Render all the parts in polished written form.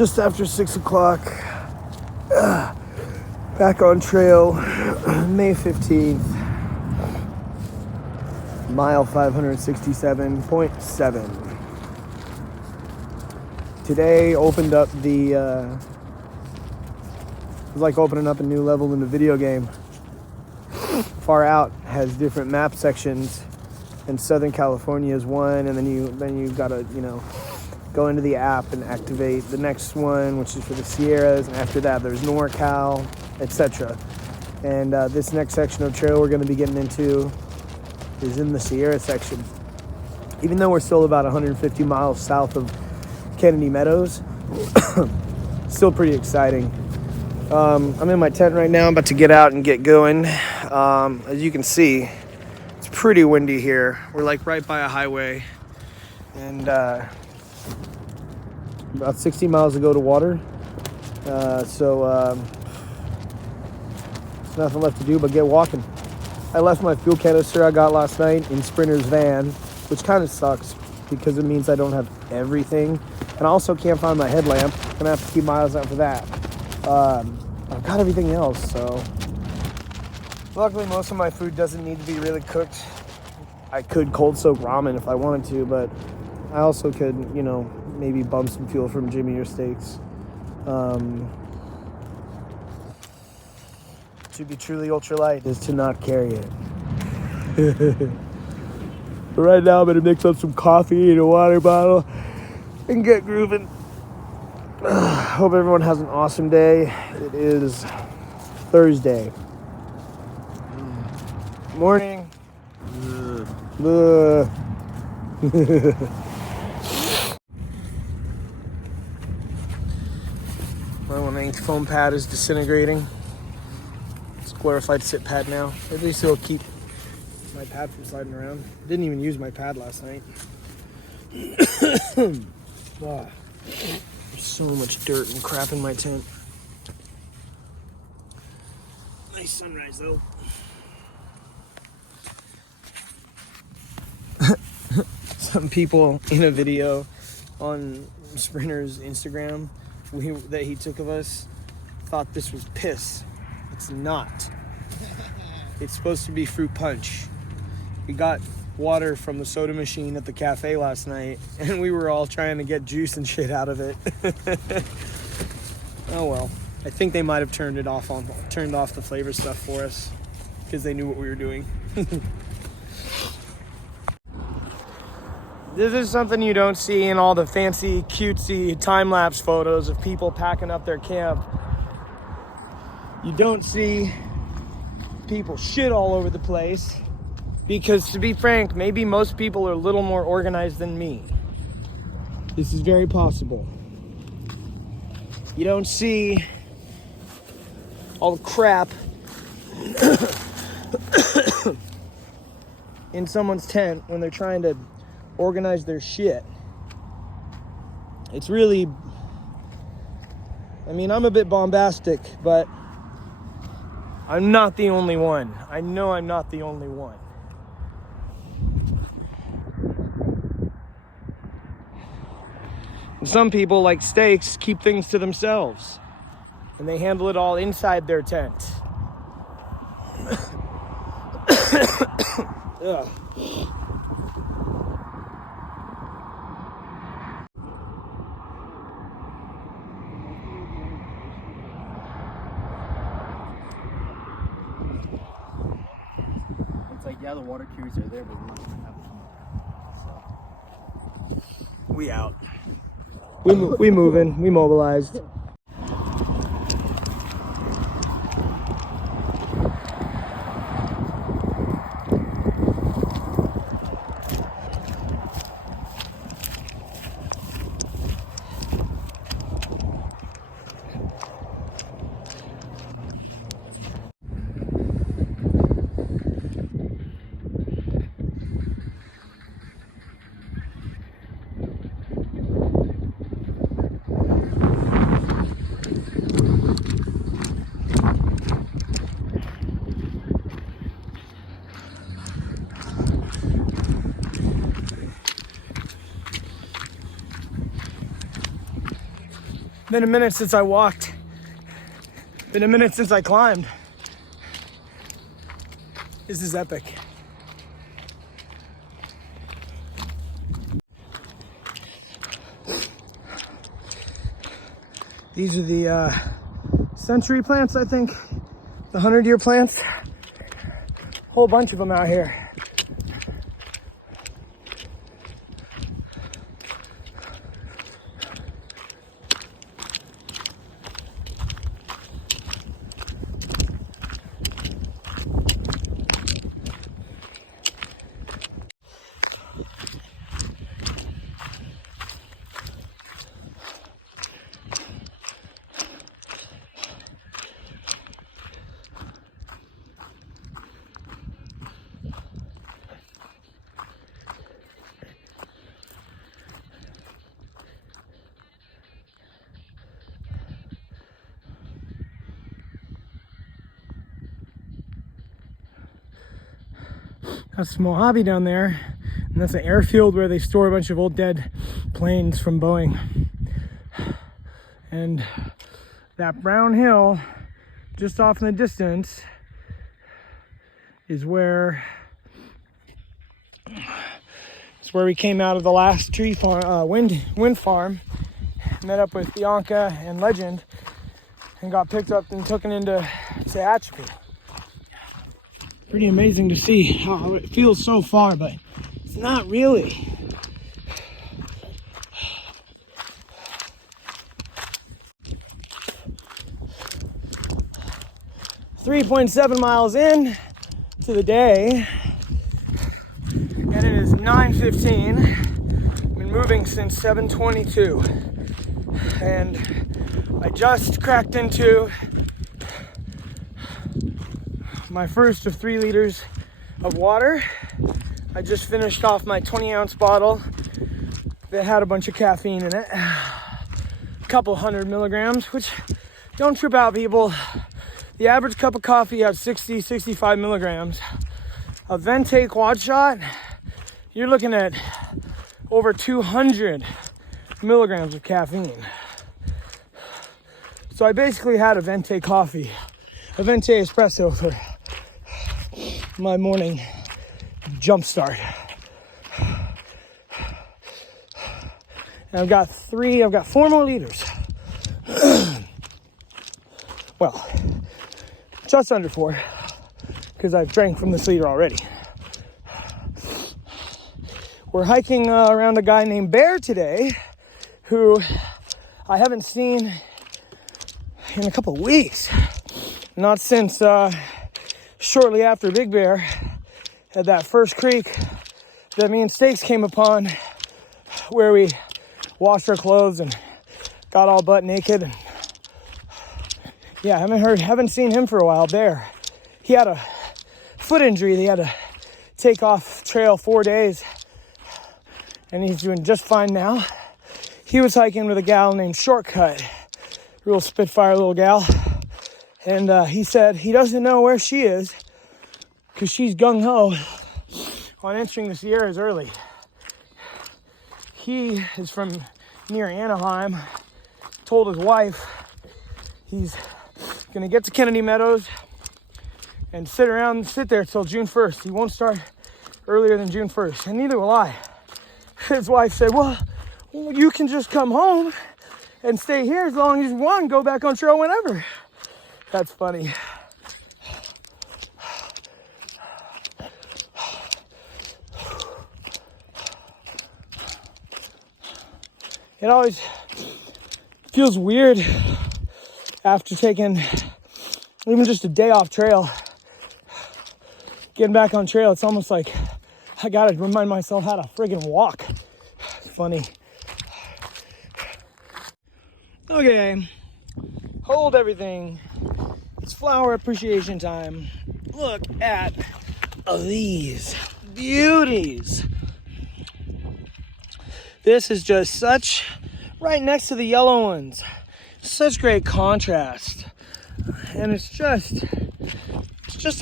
just after 6 o'clock. Back on trail, May 15th. Mile 567.7. Today opened up the, it was like opening up a new level in the video game. Far Out has different map sections, and Southern California is one, and then you gotta, go into the app and activate the next one, which is for the Sierras, and after that there's NorCal, etc. And this next section of trail we're going to be getting into is in the Sierra section. Even though we're still about 150 miles south of Kennedy Meadows, still pretty exciting. I'm in my tent right now. I'm about to get out and get going. As you can see, it's pretty windy here. We're like right by a highway, and about 60 miles to go to water. So there's nothing left to do but get walking. I left my fuel canister I got last night in Sprinter's van, which kind of sucks because it means I don't have everything. And I also can't find my headlamp. I'm gonna have to keep my eyes out for that. I've got everything else, so. Luckily, most of my food doesn't need to be really cooked. I could cold soak ramen if I wanted to, but I also could, maybe bump some fuel from Jimmy or Steaks. To be truly ultralight is to not carry it. But right now I'm gonna mix up some coffee in a water bottle and get grooving. Hope everyone has an awesome day. It is Thursday. Morning. My 1/8 foam pad is disintegrating. It's a glorified sit pad now. At least it'll keep my pad from sliding around. Didn't even use my pad last night. Wow. There's so much dirt and crap in my tent. Nice sunrise though. Some people in a video on Sprinter's Instagram that he took of us thought this was piss. It's not. It's supposed to be fruit punch. We got water from the soda machine at the cafe last night, and we were all trying to get juice and shit out of it. Oh well. I think they might have turned off the flavor stuff for us because they knew what we were doing. This is something you don't see in all the fancy, cutesy time-lapse photos of people packing up their camp. You don't see people shit all over the place because, to be frank, maybe most people are a little more organized than me. This is very possible. You don't see all the crap in someone's tent when they're trying to organize their shit. It's really, I'm a bit bombastic, but I'm not the only one. I know I'm not the only one. And some people, like Steaks, keep things to themselves, and they handle it all inside their tent. Ugh. Yeah, the water cures are there, but we're not going to have them. So. We out. We moving. We mobilized. Been a minute since I walked. Been a minute since I climbed. This is epic. These are the century plants, I think. The 100-year plants. Whole bunch of them out here. That's Mojave down there, and that's an airfield where they store a bunch of old dead planes from Boeing. And that brown hill just off in the distance is where we came out of the last tree farm, wind farm. Met up with Bianca and Legend and got picked up and taken into Tehachapi. Pretty amazing to see how it feels so far, but it's not really. .7 miles in to the day, and it is 9:15. Been moving since 7:22, and I just cracked into my first of 3 liters of water. I just finished off my 20-ounce bottle that had a bunch of caffeine in it. A couple 100 milligrams, which don't trip out, people. The average cup of coffee has 60, 65 milligrams. A Vente quad shot, you're looking at over 200 milligrams of caffeine. So I basically had a Vente coffee, a Vente espresso for my morning jump start. And I've got 4 more liters. Well, just under 4, because I've drank from this liter already. We're hiking around a guy named Bear today, who I haven't seen in a couple of weeks. Not since shortly after Big Bear at that first creek that me and Stakes came upon, where we washed our clothes and got all butt naked. And yeah, haven't seen him for a while. Bear, he had a foot injury. They had to take off trail 4 days, and he's doing just fine now. He was hiking with a gal named Shortcut, real spitfire little gal. And he said he doesn't know where she is because she's gung-ho on entering the Sierras early. He is from near Anaheim, told his wife he's going to get to Kennedy Meadows and sit there till June 1st. He won't start earlier than June 1st, and neither will I. His wife said, well, you can just come home and stay here as long as you want and go back on trail whenever. That's funny. It always feels weird after taking even just a day off trail. Getting back on trail, it's almost like I gotta remind myself how to friggin' walk. Funny. Okay, hold everything. It's flower appreciation time. Look at these beauties. This is just such, right next to the yellow ones, such great contrast. And it's just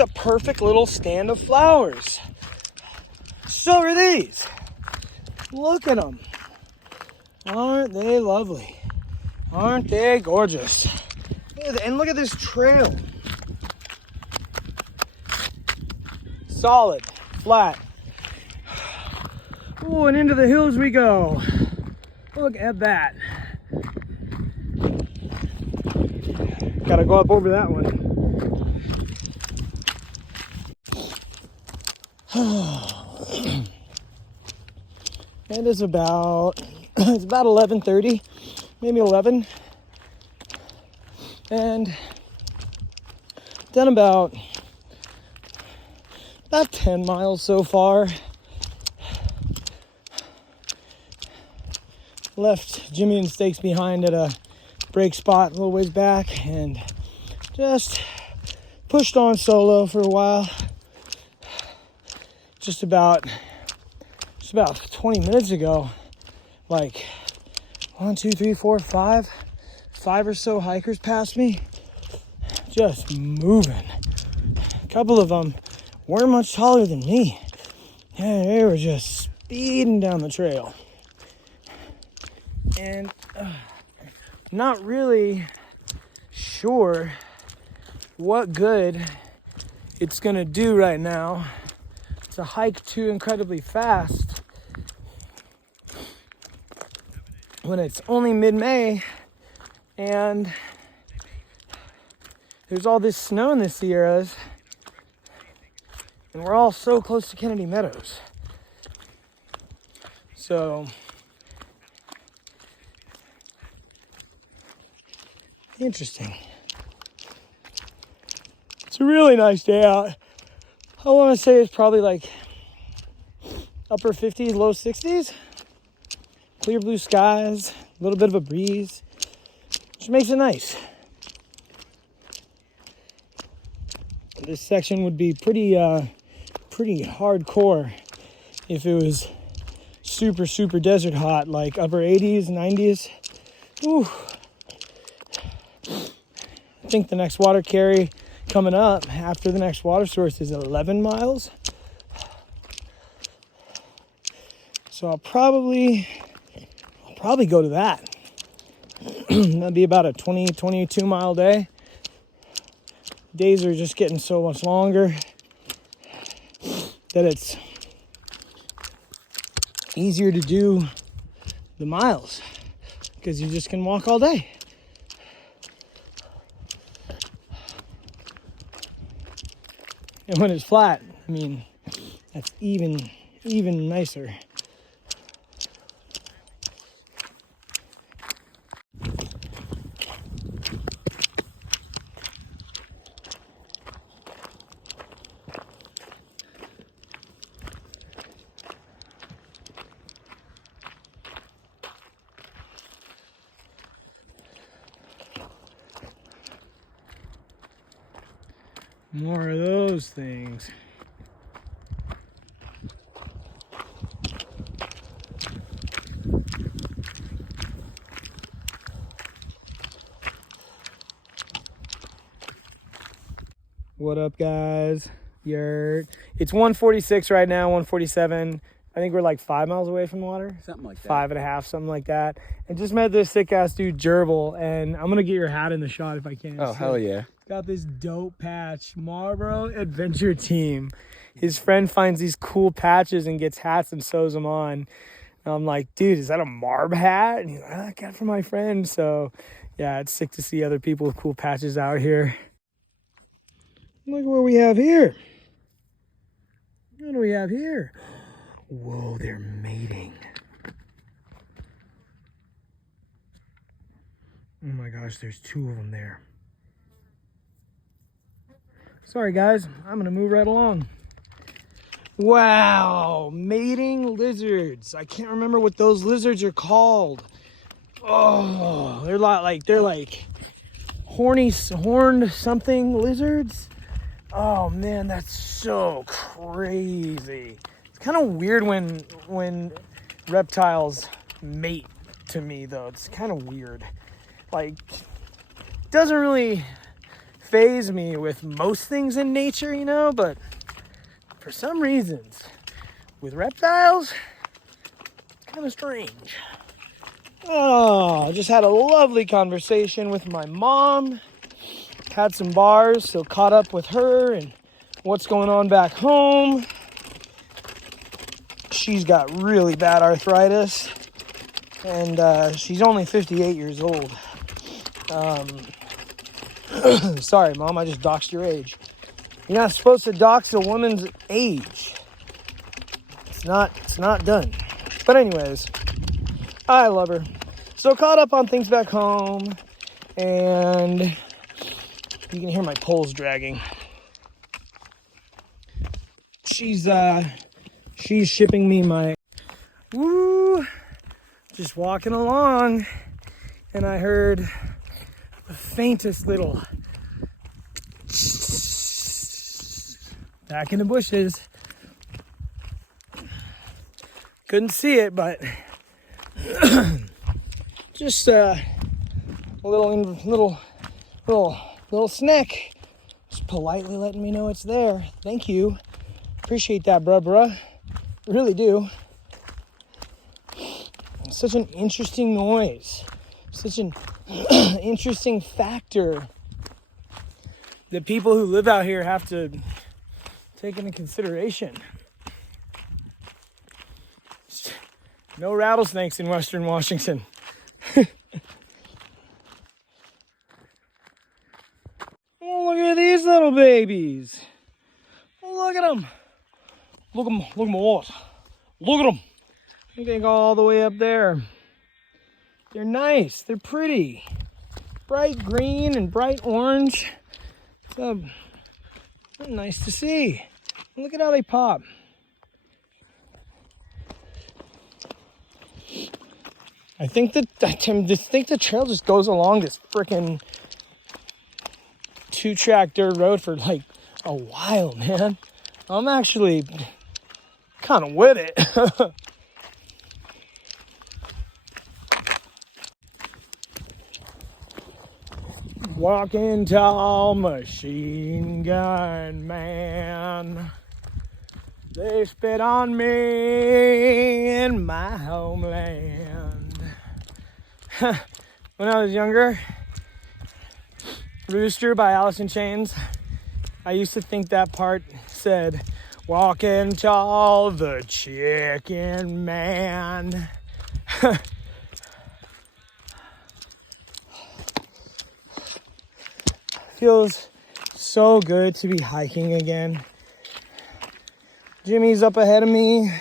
a perfect little stand of flowers. So are these. Look at them. Aren't they lovely? Aren't they gorgeous? And look at this trail. Solid, flat. Oh, and into the hills we go. Look at that. Gotta go up over that one. It is about, it's about 11:30, maybe 11. And done about 10 miles so far. Left Jimmy and Steaks behind at a break spot a little ways back and just pushed on solo for a while. Just about 20 minutes ago, like 1, 2, 3, 4, 5 or so hikers passed me, just moving. A couple of them weren't much taller than me. Yeah, they were just speeding down the trail. And not really sure what good it's gonna do right now to hike too incredibly fast when it's only mid-May and there's all this snow in the Sierras and we're all so close to Kennedy Meadows. So interesting. It's a really nice day out. I want to say it's probably like upper 50s, low 60s. Clear blue skies, a little bit of a breeze, which makes it nice. This section would be pretty hardcore if it was super desert hot, like upper 80s, 90s. Ooh. I think the next water carry coming up after the next water source is 11 miles. So I'll probably go to that. That'd be about a 22 mile day. Days are just getting so much longer that it's easier to do the miles because you just can walk all day. And when it's flat, I mean, that's even nicer. More of those things. What up, guys? It's 1:46 right now, 1:47. I think we're like 5 miles away from the water. Something like that. 5.5, something like that. And just met this sick ass dude, Gerbil, and I'm gonna get your hat in the shot if I can. Oh, hell yeah. Got this dope patch, Marlboro Adventure Team. His friend finds these cool patches and gets hats and sews them on. And I'm like, dude, is that a Marb hat? And he's like, I got it from my friend. So yeah, it's sick to see other people with cool patches out here. Look what we have here. What do we have here? Whoa, they're mating. Oh my gosh, there's 2 of them there. Sorry guys, I'm gonna move right along. Wow, mating lizards. I can't remember what those lizards are called. Oh, they're like horned something lizards. Oh man, that's so crazy. It's kind of weird when reptiles mate to me though. It's kind of weird. Like, doesn't really faze me with most things in nature, you know, but for some reasons with reptiles, it's kind of strange. Oh, just had a lovely conversation with my mom. Had some bars, so caught up with her and what's going on back home. She's got really bad arthritis, and she's only 58 years old. Sorry, Mom, I just doxed your age. You're not supposed to dox a woman's age. It's not done. But anyways, I love her. So caught up on things back home, and you can hear my poles dragging. She's shipping me my just walking along, and I heard the faintest little back in the bushes. Couldn't see it, but just a little snack. Just politely letting me know it's there. Thank you. Appreciate that, bruh. Really do. Such an interesting noise. Such an interesting factor that people who live out here have to take into consideration. No rattlesnakes in Western Washington. Oh, look at these little babies. Look at them. Look at them what? Look at them. They go all the way up there. They're nice. They're pretty. Bright green and bright orange. So, nice to see. Look at how they pop. I think the trail just goes along this freaking 2-track dirt road for like a while, man. I'm actually kind of with it. Walking tall machine gun man. They spit on me in my homeland. When I was younger, Rooster by Alice in Chains, I used to think that part said, walking tall, the chicken man. Feels so good to be hiking again. Jimmy's up ahead of me.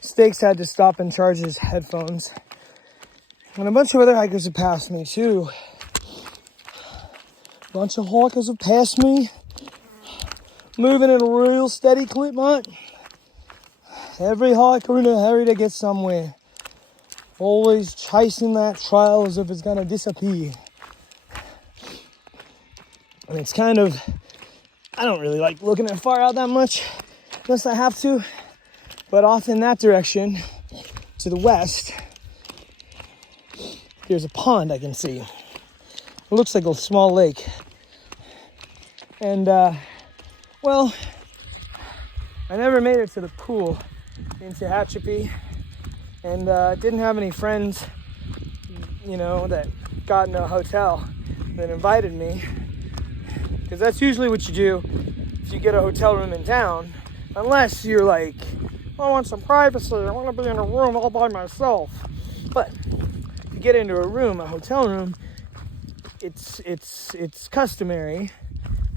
Stakes had to stop and charge his headphones. And a bunch of other hikers have passed me too. A bunch of hikers have passed me. Moving at a real steady clip, mate. Every hiker in a hurry to get somewhere. Always chasing that trail as if it's gonna disappear. And it's kind of, I don't really like looking at far out that much, unless I have to. But off in that direction, to the west, there's a pond I can see. It looks like a small lake. And, well, I never made it to the pool in Tehachapi. And didn't have any friends, that got in a hotel that invited me. Because that's usually what you do if you get a hotel room in town. Unless you're like, I want some privacy, I want to be in a room all by myself. But if you get into a hotel room, it's customary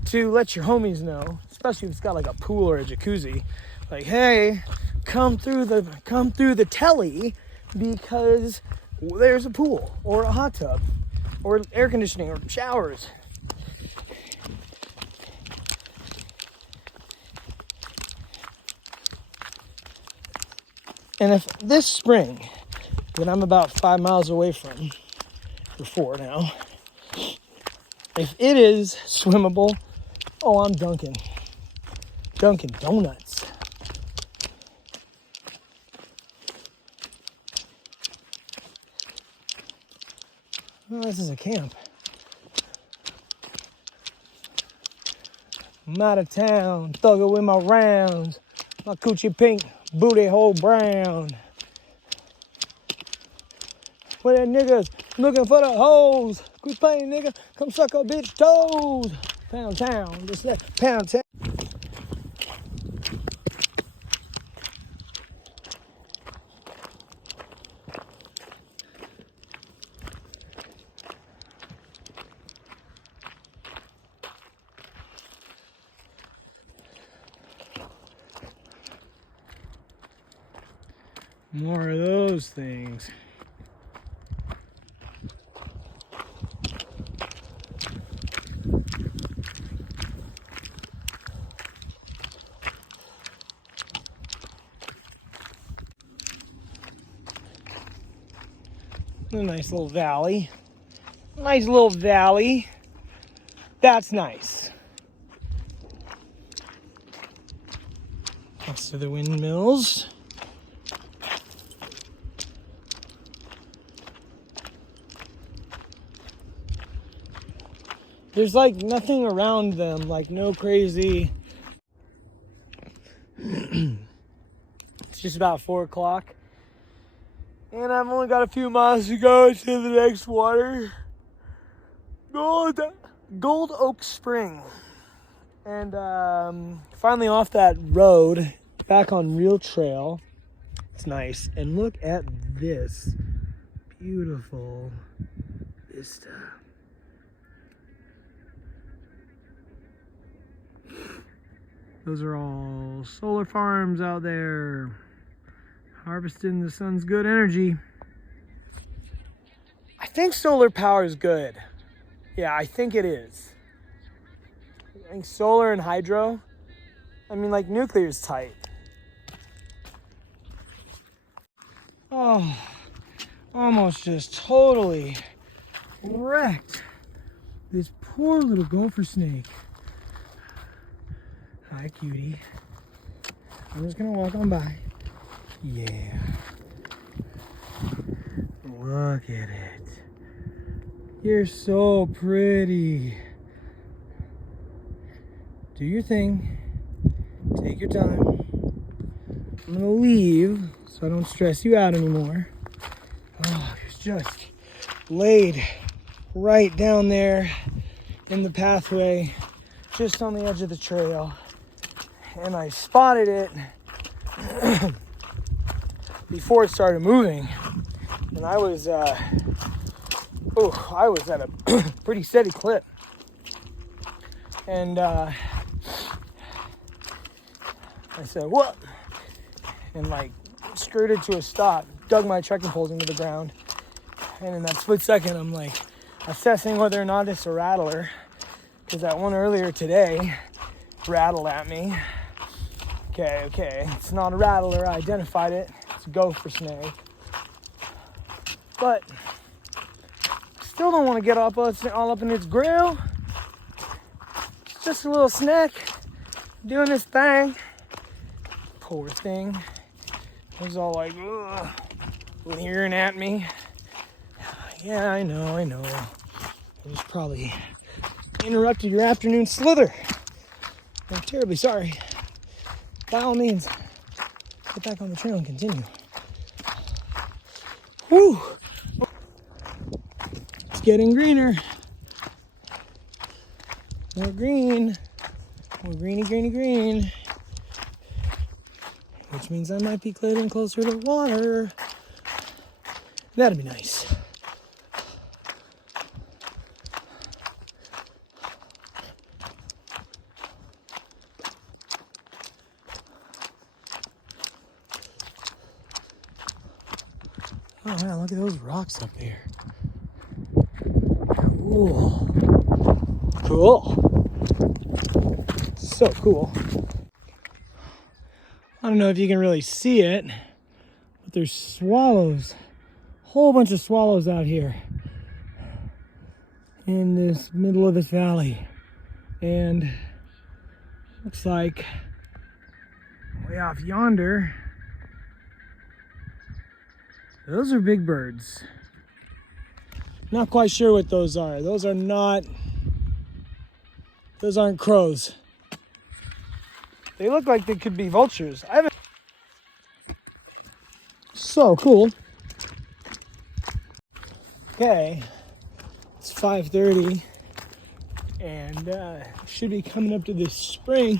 to let your homies know, especially if it's got like a pool or a jacuzzi, like, hey, come through the telly because there's a pool or a hot tub or air conditioning or showers. And if this spring, that I'm about 5 miles away from, or 4 now, if it is swimmable, oh, I'm Dunkin' Donuts. Oh, this is a camp. I'm out of town, thugging with my rounds, my coochie pink, booty hole brown. Where the niggas looking for the hoes. Quit playing, nigga. Come suck a bitch toes. Pound town. Just let pound town. More of those things. A nice little valley. Nice little valley. That's nice. Next to the windmills. There's like nothing around them, like no crazy. It's just about 4 o'clock. And I've only got a few miles to go to the next water. Gold Oak Spring. And finally off that road, back on real trail. It's nice. And look at this beautiful vista. Those are all solar farms out there, harvesting the sun's good energy. I think solar power is good. Yeah, I think it is. I think solar and hydro, I mean, like nuclear is tight. Oh, almost just totally wrecked this poor little gopher snake. Hi, cutie. I'm just gonna walk on by. Yeah. Look at it. You're so pretty. Do your thing. Take your time. I'm gonna leave so I don't stress you out anymore. Oh, it's just laid right down there in the pathway, just on the edge of the trail. And I spotted it before it started moving, and I was at a pretty steady clip, and I said, "What?" and like skirted to a stop, dug my trekking poles into the ground, and in that split second, I'm like assessing whether or not it's a rattler, because that one earlier today rattled at me. Okay, it's not a rattler. I identified it. It's a gopher snake. But still don't want to get all up in its grill. It's just a little snack doing its thing. Poor thing. It was all like, ugh, leering at me. Yeah, I know. I was probably interrupted your afternoon slither. I'm terribly sorry. By all means, get back on the trail and continue. Whew! It's getting greener. More green. More green. Which means I might be getting closer to water. That'd be nice. Oh man, look at those rocks up there. Cool. So cool. I don't know if you can really see it, but there's swallows. Whole bunch of swallows out here in this middle of this valley. And looks like way off yonder, those are big birds. Not quite sure what those are. Those aren't crows. They look like they could be vultures. So cool. Okay, it's 5:30 and should be coming up to this spring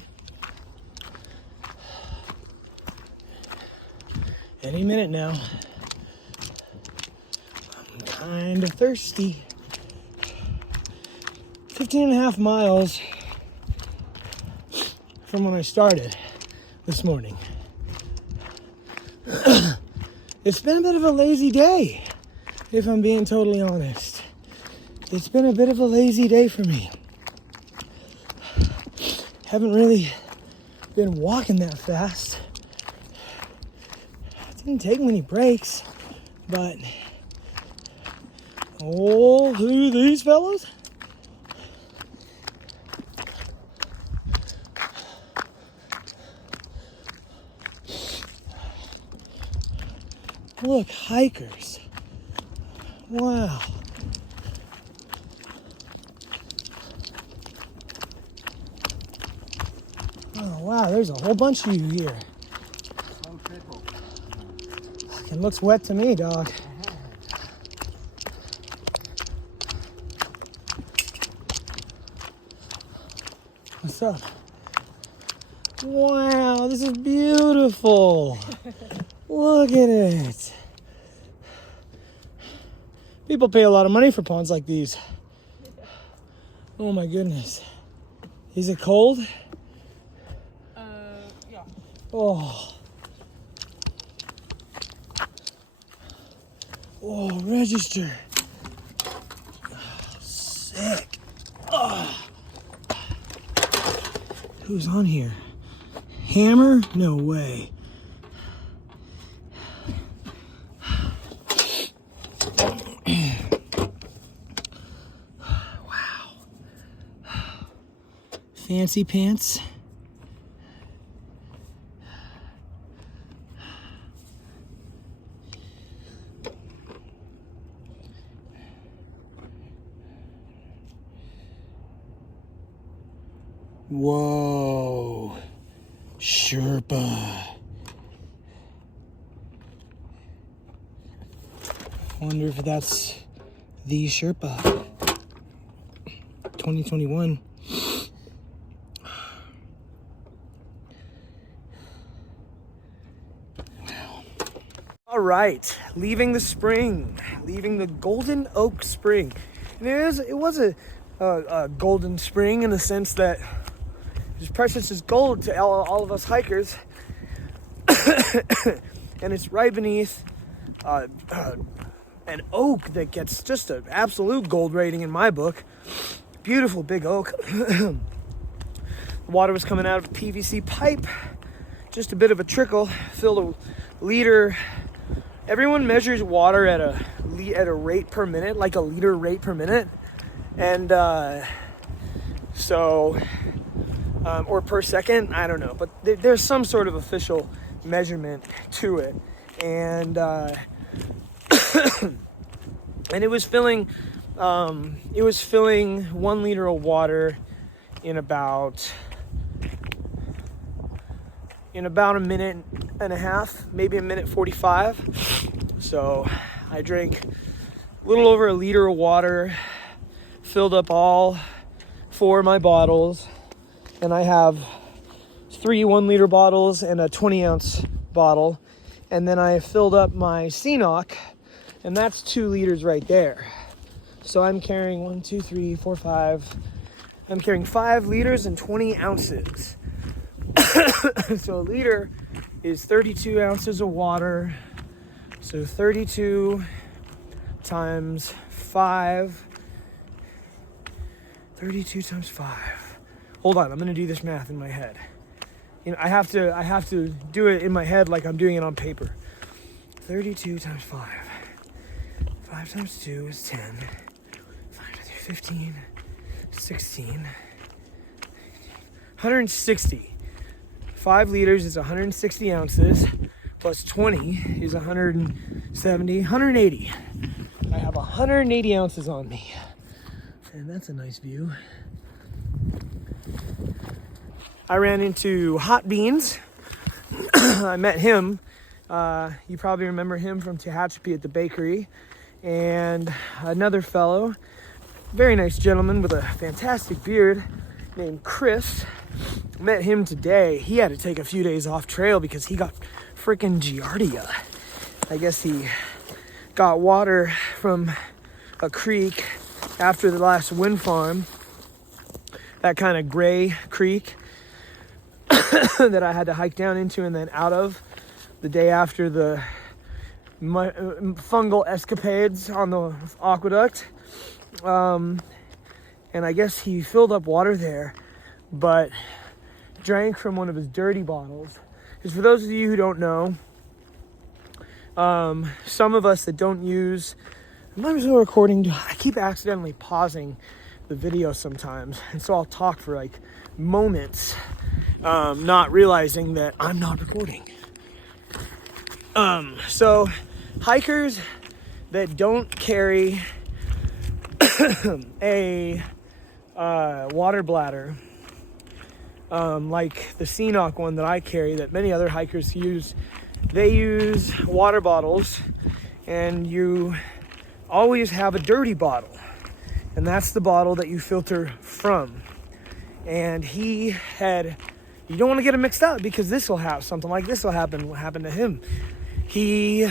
any minute now. I'm kind of thirsty. 15.5 miles from when I started this morning. It's been a bit of a lazy day, if I'm being totally honest. It's been a bit of a lazy day for me. Haven't really been walking that fast. Didn't take many breaks, but oh, who are these fellas? Look, hikers. Wow. Oh, wow, there's a whole bunch of you here. It looks wet to me, dog. What's up? Wow, this is beautiful. Look at it. People pay a lot of money for ponds like these. Oh my goodness. Is it cold? Yeah. Oh. Oh, register. Oh, sick. Oh. Who's on here? Hammer? No way. Wow. Fancy pants. Whoa, Sherpa. Wonder if that's the Sherpa. 2021. Wow. All right, leaving the spring, leaving the Golden Oak Spring. And it was a golden spring in the sense that it's precious as gold to all of us hikers. And it's right beneath an oak that gets just an absolute gold rating in my book. Beautiful big oak. The water was coming out of a PVC pipe. Just a bit of a trickle. Filled a liter. Everyone measures water at a rate per minute, like a liter rate per minute. And or per second, I don't know, but there's some sort of official measurement to it, and and it was filling 1 liter of water in about a minute and a half, maybe a minute 45. So I drank a little over a liter of water, filled up all 4 of my bottles. And I have 3 1-liter bottles and a 20-ounce bottle. And then I filled up my CNOC, and that's 2 liters right there. So I'm carrying 1, 2, 3, 4, 5. I'm carrying 5 liters and 20 ounces. So a liter is 32 ounces of water. So 32 times 5. 32 times 5. Hold on, I'm gonna do this math in my head. You know, I have to do it in my head like I'm doing it on paper. 32 times 5. 5 times 2 is 10. 5 times 3, 15. 16. 160. 5 liters is 160 ounces. Plus 20 is 170, 180. I have 180 ounces on me. And that's a nice view. I ran into Hot Beans. I met him. You probably remember him from Tehachapi at the bakery. and another fellow, very nice gentleman with a fantastic beard named Chris. Met him today. He had to take a few days off trail because he got freaking giardia. I guess he got water from a creek after the last wind farm, that kind of gray creek that I had to hike down into and then out of the day after the fungal escapades on the aqueduct. And I guess he filled up water there, but drank from one of his dirty bottles. Because for those of you who don't know, some of us that don't use, I'm still recording, I keep accidentally pausing the video sometimes, and so I'll talk for like moments, not realizing that I'm not recording. So hikers that don't carry a water bladder, like the CNOC one that I carry, that many other hikers use, they use water bottles, and you always have a dirty bottle, and that's the bottle that you filter from. And you don't want to get them mixed up, because this will have something like this will happen. What happened to him? He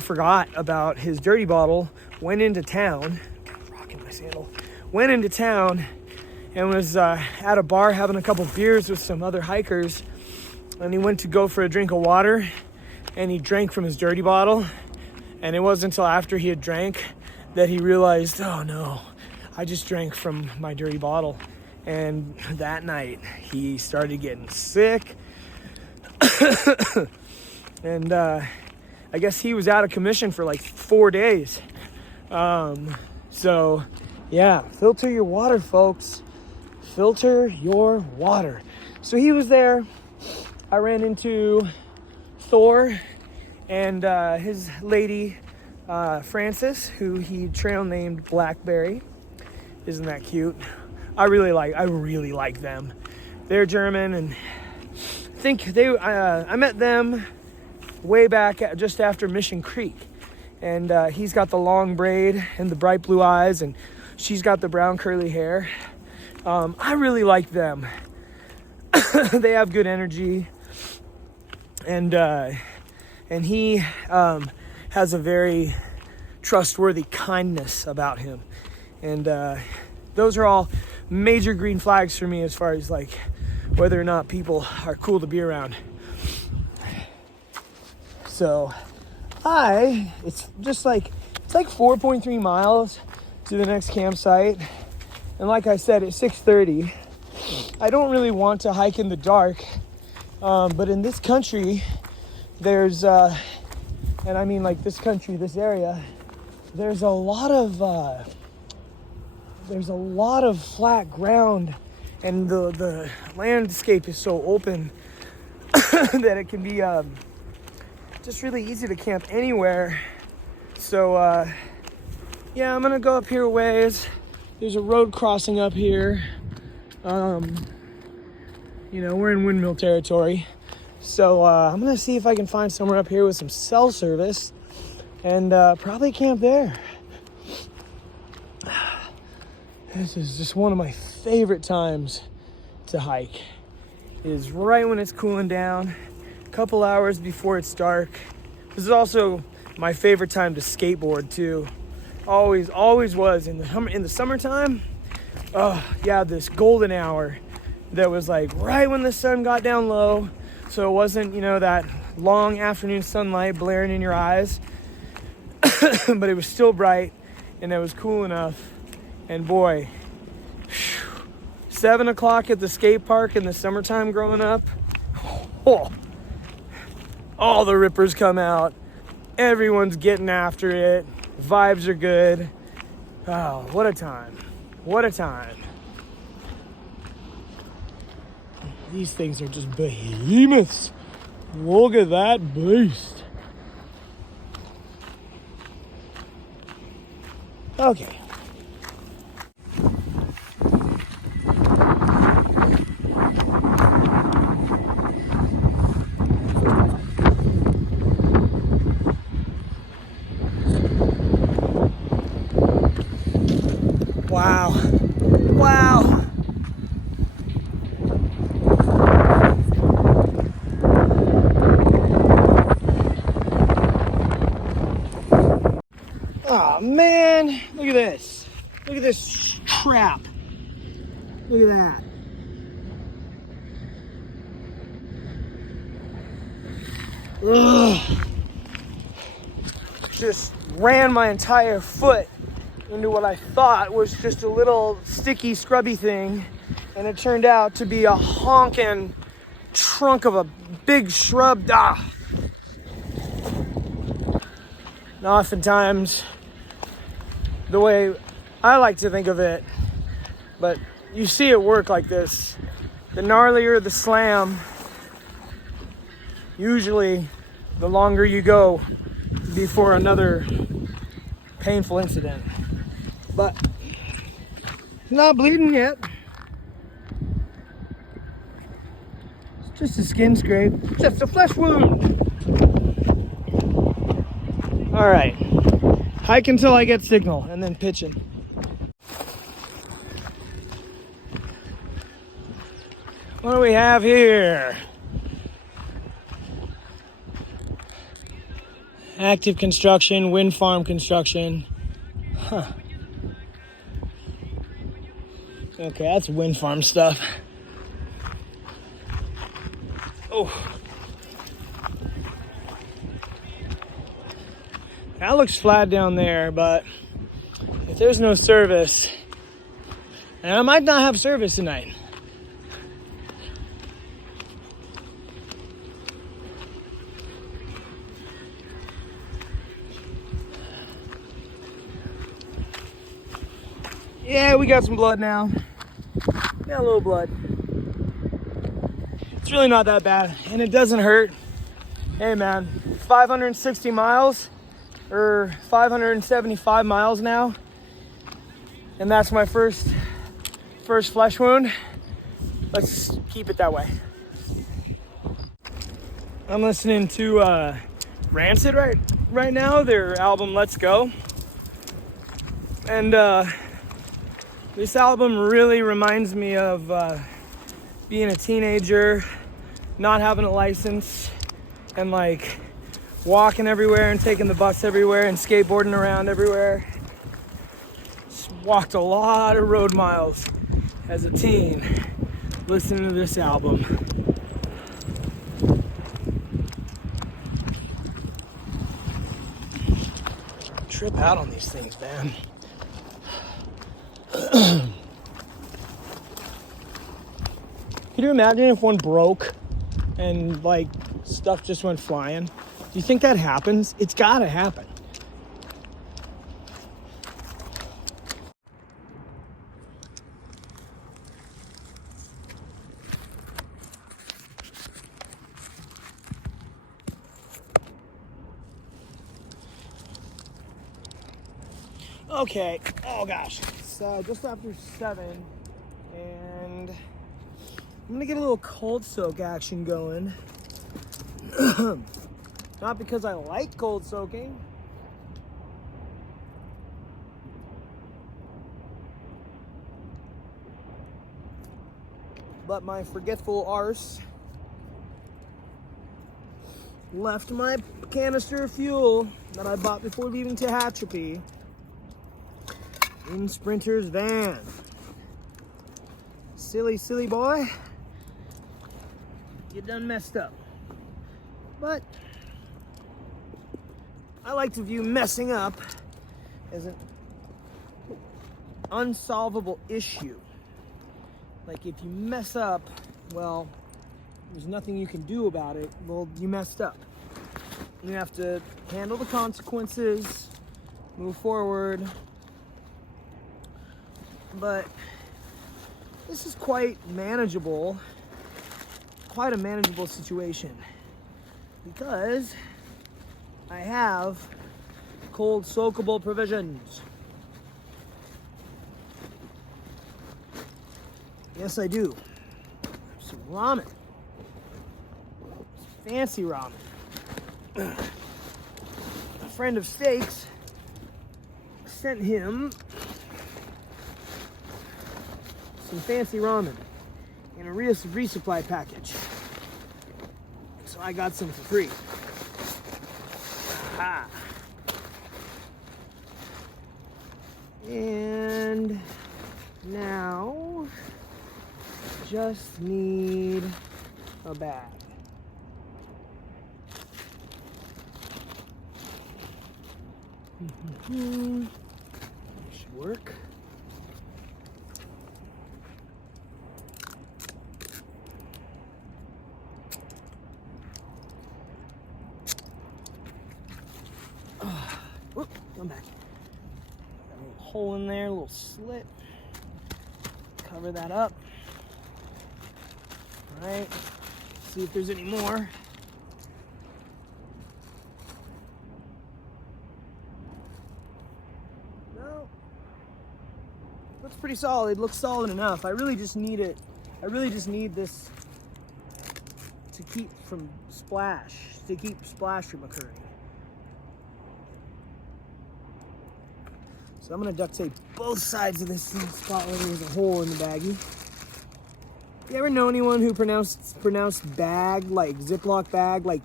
forgot about his dirty bottle, went into town, rocking my sandal, went into town and was at a bar having a couple beers with some other hikers, and he went to go for a drink of water, and he drank from his dirty bottle, and it wasn't until after he had drank that he realized, oh no, I just drank from my dirty bottle. And that night he started getting sick. And I guess he was out of commission for like 4 days. So yeah, filter your water, folks. Filter your water. So he was there. I ran into Thor and his lady, Frances, who he trail named Blackberry. Isn't that cute? I really like them. They're German, and I think I met them way back just after Mission Creek. And he's got the long braid and the bright blue eyes, and she's got the brown curly hair. I really like them. They have good energy, and he has a very trustworthy kindness about him. And those are all major green flags for me as far as like whether or not people are cool to be around. So it's like 4.3 miles to the next campsite. And like I said, at 6:30, I don't really want to hike in the dark. But in this country, there's, and I mean like this country, this area, there's a lot of flat ground, and the landscape is so open that it can be just really easy to camp anywhere. So yeah, I'm gonna go up here a ways. There's a road crossing up here. We're in windmill territory, so I'm gonna see if I can find somewhere up here with some cell service, and probably camp there. This is just one of my favorite times to hike. It is right when it's cooling down, a couple hours before it's dark. This is also my favorite time to skateboard too. Always was. In the summertime, this golden hour that was like right when the sun got down low, so it wasn't, that long afternoon sunlight blaring in your eyes, but it was still bright and it was cool enough. And boy, 7 o'clock at the skate park in the summertime growing up, all the rippers come out. Everyone's getting after it. Vibes are good. Oh, what a time. What a time. These things are just behemoths. Look at that beast. Okay. man, look at this. Look at this crap. Look at that. Ugh. Just ran my entire foot into what I thought was just a little sticky, scrubby thing, and it turned out to be a honking trunk of a big shrub. And oftentimes, the way I like to think of it, but you see it work like this, the gnarlier the slam, usually the longer you go before another painful incident. But not bleeding yet. It's just a skin scrape, just a flesh wound. All right, hike until I get signal and then pitching. What do we have here? Active construction, wind farm construction. Huh. Okay, that's wind farm stuff. Oh. That looks flat down there, but if there's no service, and I might not have service tonight. Yeah, we got some blood now. Got a little blood. It's really not that bad, and it doesn't hurt. Hey man, 560 miles, or 575 miles now, and that's my first flesh wound. Let's keep it that way. I'm listening to Rancid right now, their album Let's Go, and this album really reminds me of being a teenager, not having a license, and like walking everywhere and taking the bus everywhere and skateboarding around everywhere. Just walked a lot of road miles as a teen listening to this album. Trip out on these things, man. Can you imagine if one broke and like stuff just went flying? Do you think that happens? It's gotta happen. Okay, oh gosh, it's just after 7, and I'm gonna get a little cold soak action going. Not because I like cold soaking, but my forgetful arse left my canister of fuel that I bought before leaving Tehachapi in Sprinter's van. Silly, silly boy. You done messed up. But I like to view messing up as an unsolvable issue. Like if you mess up, well, there's nothing you can do about it. Well, you messed up. You have to handle the consequences, move forward. But this is quite a manageable situation because I have cold soakable provisions. Yes, I do. Some ramen. Fancy ramen. A friend of Steaks sent him some fancy ramen in a resupply package. So I got some for free. Aha. And now just need a bag. Should work. Whoop, come back. Got a little hole in there, a little slit. Cover that up. All right, see if there's any more. No, looks pretty solid. Looks solid enough. I really just need it. I really just need this to keep splash from occurring. So I'm gonna duct tape both sides of this spot where there's a hole in the baggie. You ever know anyone who pronounced bag like Ziploc bag? Like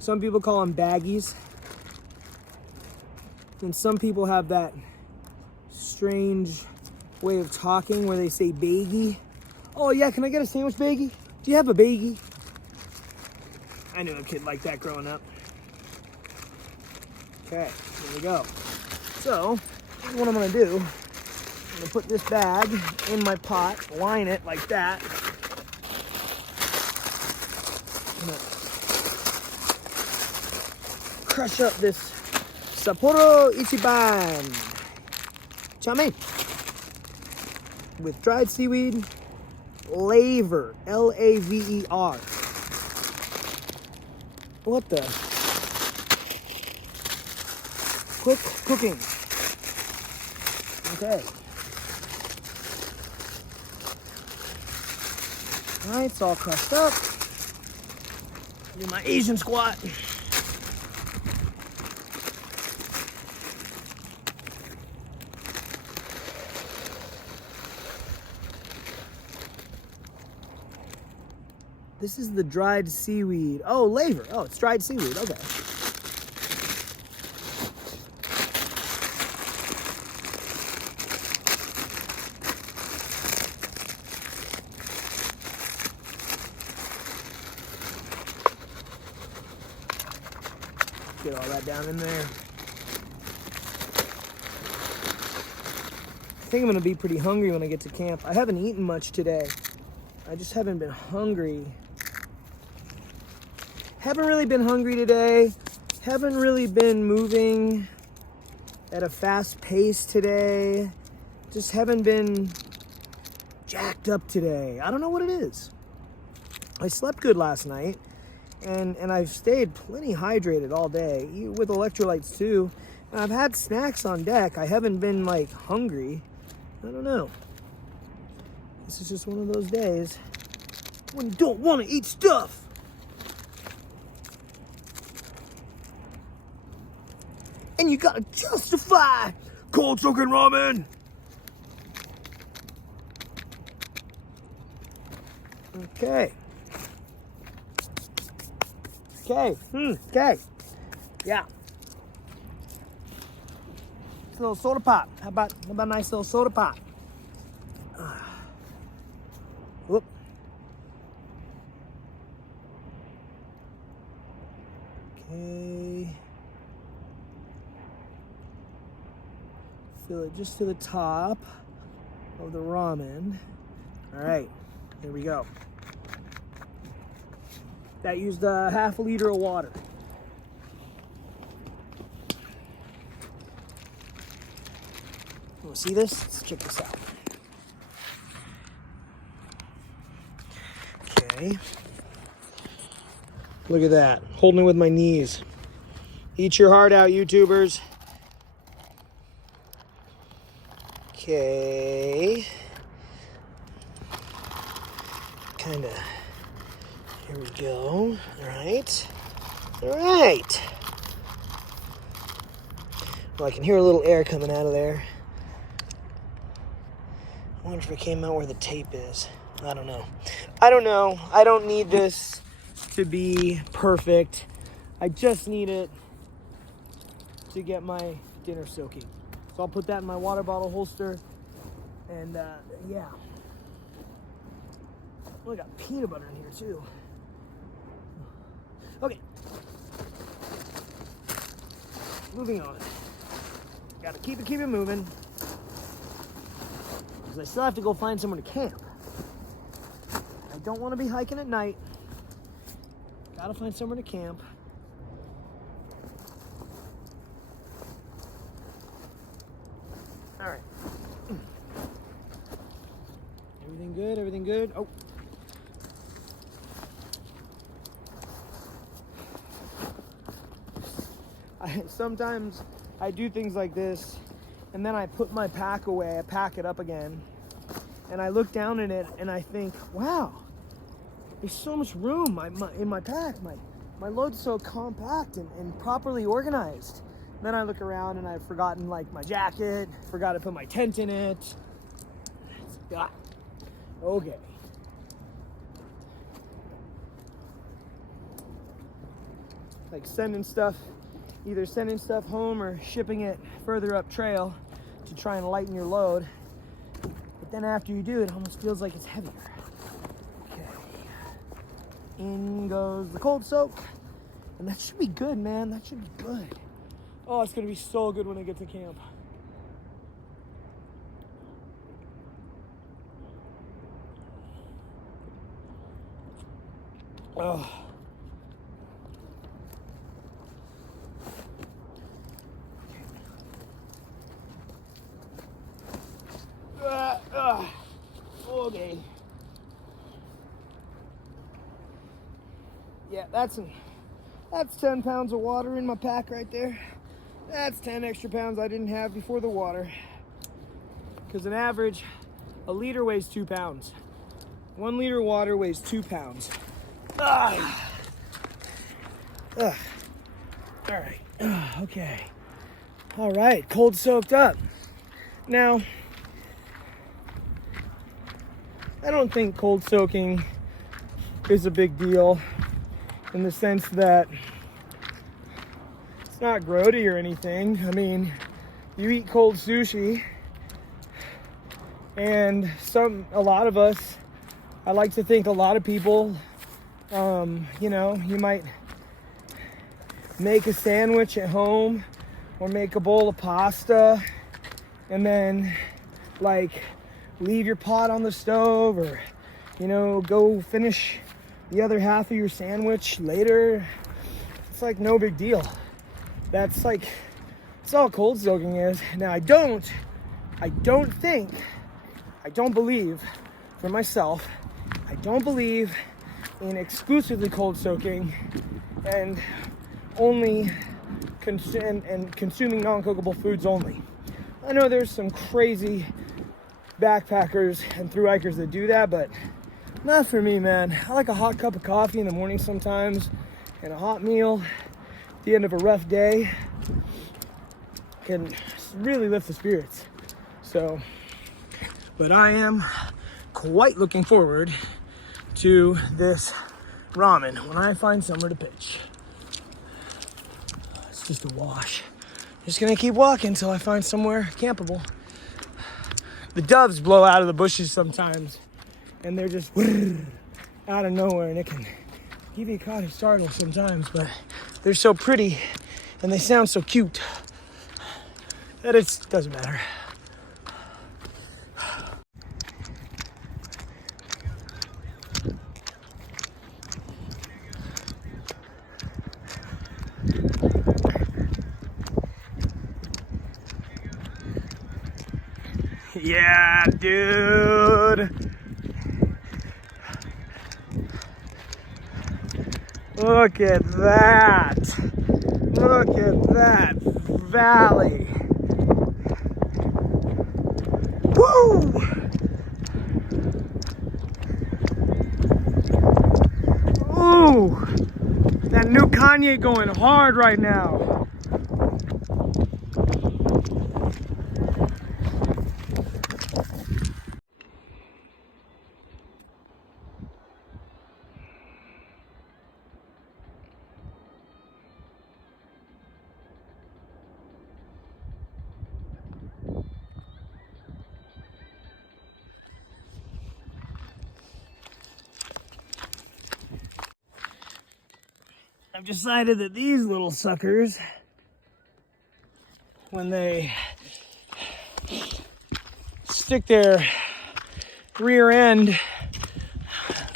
some people call them baggies. And some people have that strange way of talking where they say baggie. Oh yeah, can I get a sandwich baggie? Do you have a baggie? I knew a kid like that growing up. Okay, here we go. So, this is what I'm gonna do. I'm gonna put this bag in my pot, line it like that. I'm gonna crush up this Sapporo Ichiban Chame with dried seaweed, laver, L-A-V-E-R. What the? Cooking. Okay. All right, it's all crushed up. Do my Asian squat. This is the dried seaweed. Oh, laver. Oh, it's dried seaweed. Okay. Get all that down in there. I think I'm gonna be pretty hungry when I get to camp. I haven't eaten much today. I just haven't been hungry. Haven't really been hungry today. Haven't really been moving at a fast pace today. Just haven't been jacked up today. I don't know what it is. I slept good last night. And I've stayed plenty hydrated all day, with electrolytes too. And I've had snacks on deck. I haven't been like hungry. I don't know. This is just one of those days when you don't want to eat stuff. And you gotta justify cold soaking ramen. Okay. Okay. Okay. Yeah. It's a little soda pop. How about a nice little soda pop? Whoop. Okay. Fill it just to the top of the ramen. All right. Here we go. That used a half a liter of water. You want to see this? Let's check this out. Okay. Look at that. Holding it with my knees. Eat your heart out, YouTubers. Okay. Kinda. Here we go. All right. All right. Well, I can hear a little air coming out of there. I wonder if it came out where the tape is. I don't know. I don't know. I don't need this to be perfect. I just need it to get my dinner soaking. So I'll put that in my water bottle holster. And yeah. Oh, I got peanut butter in here too. Okay. Moving on. Gotta keep it moving. Because I still have to go find somewhere to camp. I don't want to be hiking at night. Gotta find somewhere to camp. All right. Everything good? Everything good? Oh. Sometimes I do things like this, and then I put my pack away, I pack it up again, and I look down at it and I think, wow, there's so much room in my pack. My load's so compact and properly organized. Then I look around and I've forgotten like my jacket, forgot to put my tent in it. Ah, okay. Like either sending stuff home or shipping it further up trail to try and lighten your load. But then after you do, it almost feels like it's heavier. Okay. In goes the cold soak. And that should be good, man. That should be good. Oh, it's gonna be so good when I get to camp. Oh. Okay. Yeah, that's 10 pounds of water in my pack right there. That's 10 extra pounds I didn't have before the water. Because on average, a liter weighs 2 pounds. 1 liter of water weighs 2 pounds. Ugh. Ugh. All right. Okay. All right. Cold soaked up. Now, I don't think cold soaking is a big deal in the sense that it's not grody or anything. I mean, you eat cold sushi, and a lot of us, I like to think a lot of people, you might make a sandwich at home or make a bowl of pasta and then like leave your pot on the stove or, go finish the other half of your sandwich later. It's like no big deal. That's all cold soaking is. Now I don't believe for myself, I don't believe in exclusively cold soaking and only consuming non-cookable foods only. I know there's some crazy backpackers and thru hikers that do that, but not for me, man. I like a hot cup of coffee in the morning sometimes and a hot meal at the end of a rough day can really lift the spirits. So, but I am quite looking forward to this ramen when I find somewhere to pitch. It's just a wash. Just gonna keep walking until I find somewhere campable. The doves blow out of the bushes sometimes, and they're just out of nowhere, and it can give you a startle sometimes, but they're so pretty and they sound so cute that it doesn't matter. Yeah, dude. Look at that. Look at that valley. Woo! Ooh, that new Kanye going hard right now. I've decided that these little suckers, when they stick their rear end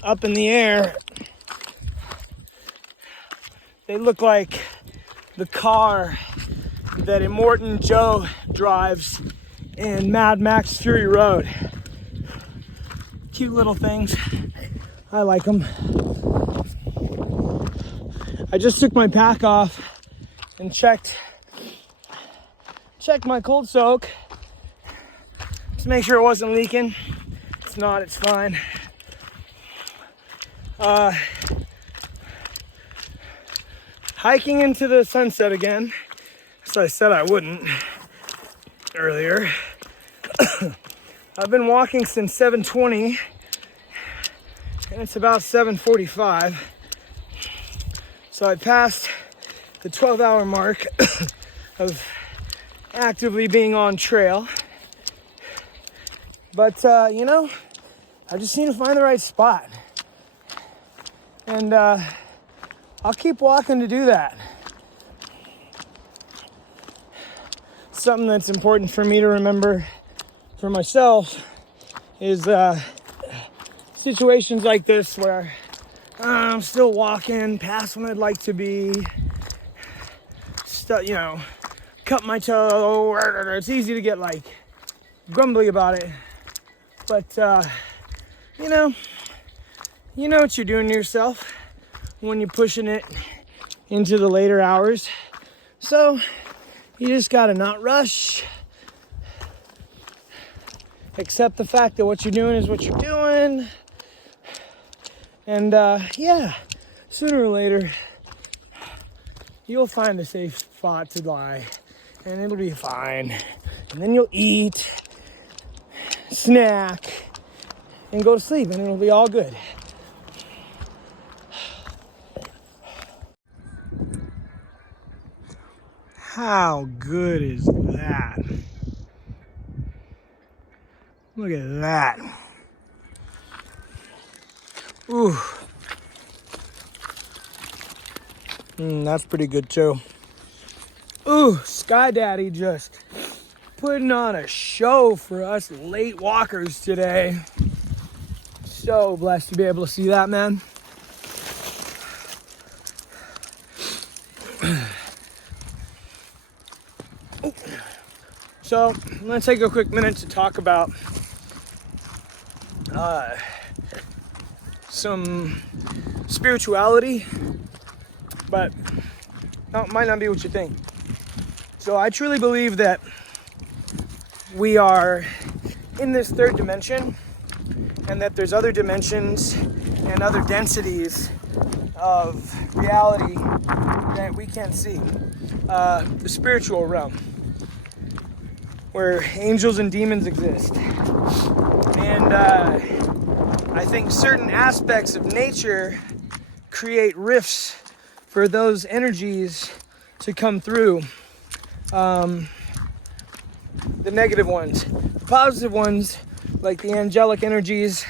up in the air, they look like the car that Immortan Joe drives in Mad Max Fury Road. Cute little things. I like them. I just took my pack off and checked my cold soak to make sure it wasn't leaking. It's not, it's fine. Hiking into the sunset again, as I said I wouldn't earlier. I've been walking since 7:20 and it's about 7:45. So I passed the 12-hour mark of actively being on trail. But, you know, I just need to find the right spot. And I'll keep walking to do that. Something that's important for me to remember for myself is situations like this where I'm still walking past when I'd like to be, you know, cut my toe. It's easy to get like grumbly about it, but you know what you're doing to yourself when you're pushing it into the later hours. So you just gotta not rush. Accept the fact that what you're doing is what you're doing. And yeah, sooner or later, you'll find a safe spot to lie. And it'll be fine. And then you'll eat, snack, and go to sleep. And it'll be all good. How good is that? Look at that. Ooh. That's pretty good too. Ooh, Sky Daddy just putting on a show for us late walkers today. So blessed to be able to see that, man. So I'm gonna take a quick minute to talk about some spirituality, but it might not be what you think. So I truly believe that we are in this third dimension and that there's other dimensions and other densities of reality that we can't see. The spiritual realm, where angels and demons exist. And I think certain aspects of nature create rifts for those energies to come through. The negative ones. The positive ones, like the angelic energies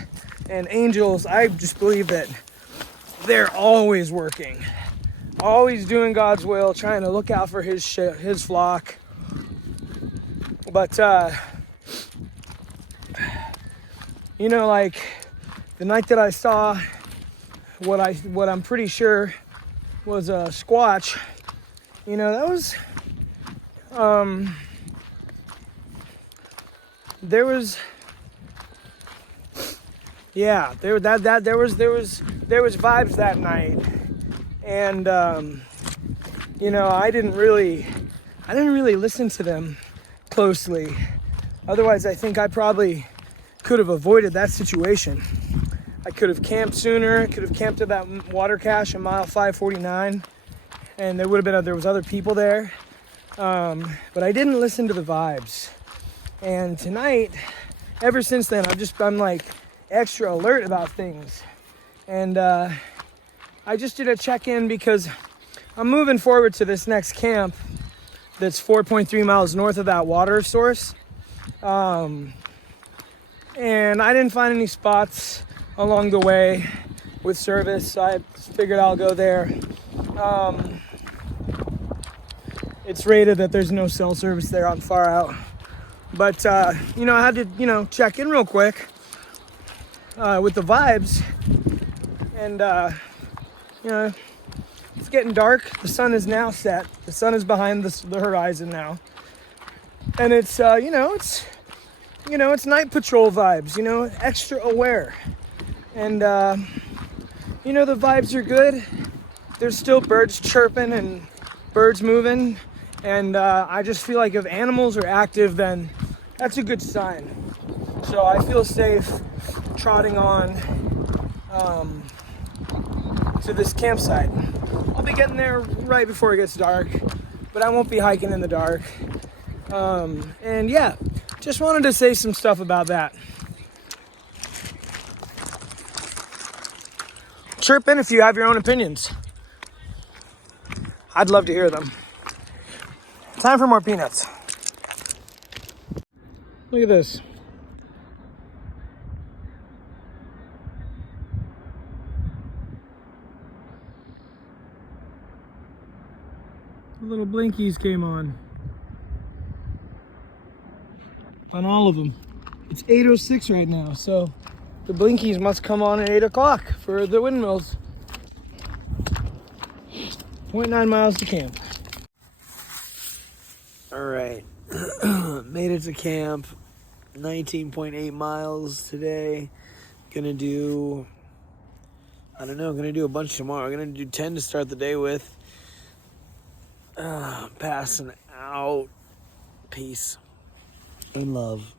and angels, I just believe that they're always working. Always doing God's will, trying to look out for his flock. But, you know, like the night that I saw what I'm pretty sure was a squatch, you know, that was, there was vibes that night. And, you know, I didn't really listen to them closely. Otherwise, I think I probably could have avoided that situation. I could have camped sooner, could have camped at that water cache in mile 549, and there was other people there. But I didn't listen to the vibes. And tonight, ever since then, I'm like extra alert about things. And I just did a check-in because I'm moving forward to this next camp that's 4.3 miles north of that water source. And I didn't find any spots along the way with service, so I figured I'll go there. It's rated that there's no cell service there on Far Out. But, you know, I had to, you know, check in real quick with the vibes. And, you know, it's getting dark. The sun is now set. The sun is behind the horizon now. And it's, it's night patrol vibes, you know, extra aware. And, you know, the vibes are good. There's still birds chirping and birds moving. And I just feel like if animals are active, then that's a good sign. So I feel safe trotting on to this campsite. I'll be getting there right before it gets dark, but I won't be hiking in the dark. And yeah, just wanted to say some stuff about that. Chirp in if you have your own opinions. I'd love to hear them. Time for more peanuts. Look at this. The little blinkies came on all of them. It's 8:06 right now, so the blinkies must come on at 8 o'clock for the windmills. 0.9 miles to camp. All right, made it to camp. 19.8 miles today. Gonna do a bunch tomorrow. I'm gonna do 10 to start the day with. Passing out. Peace and love.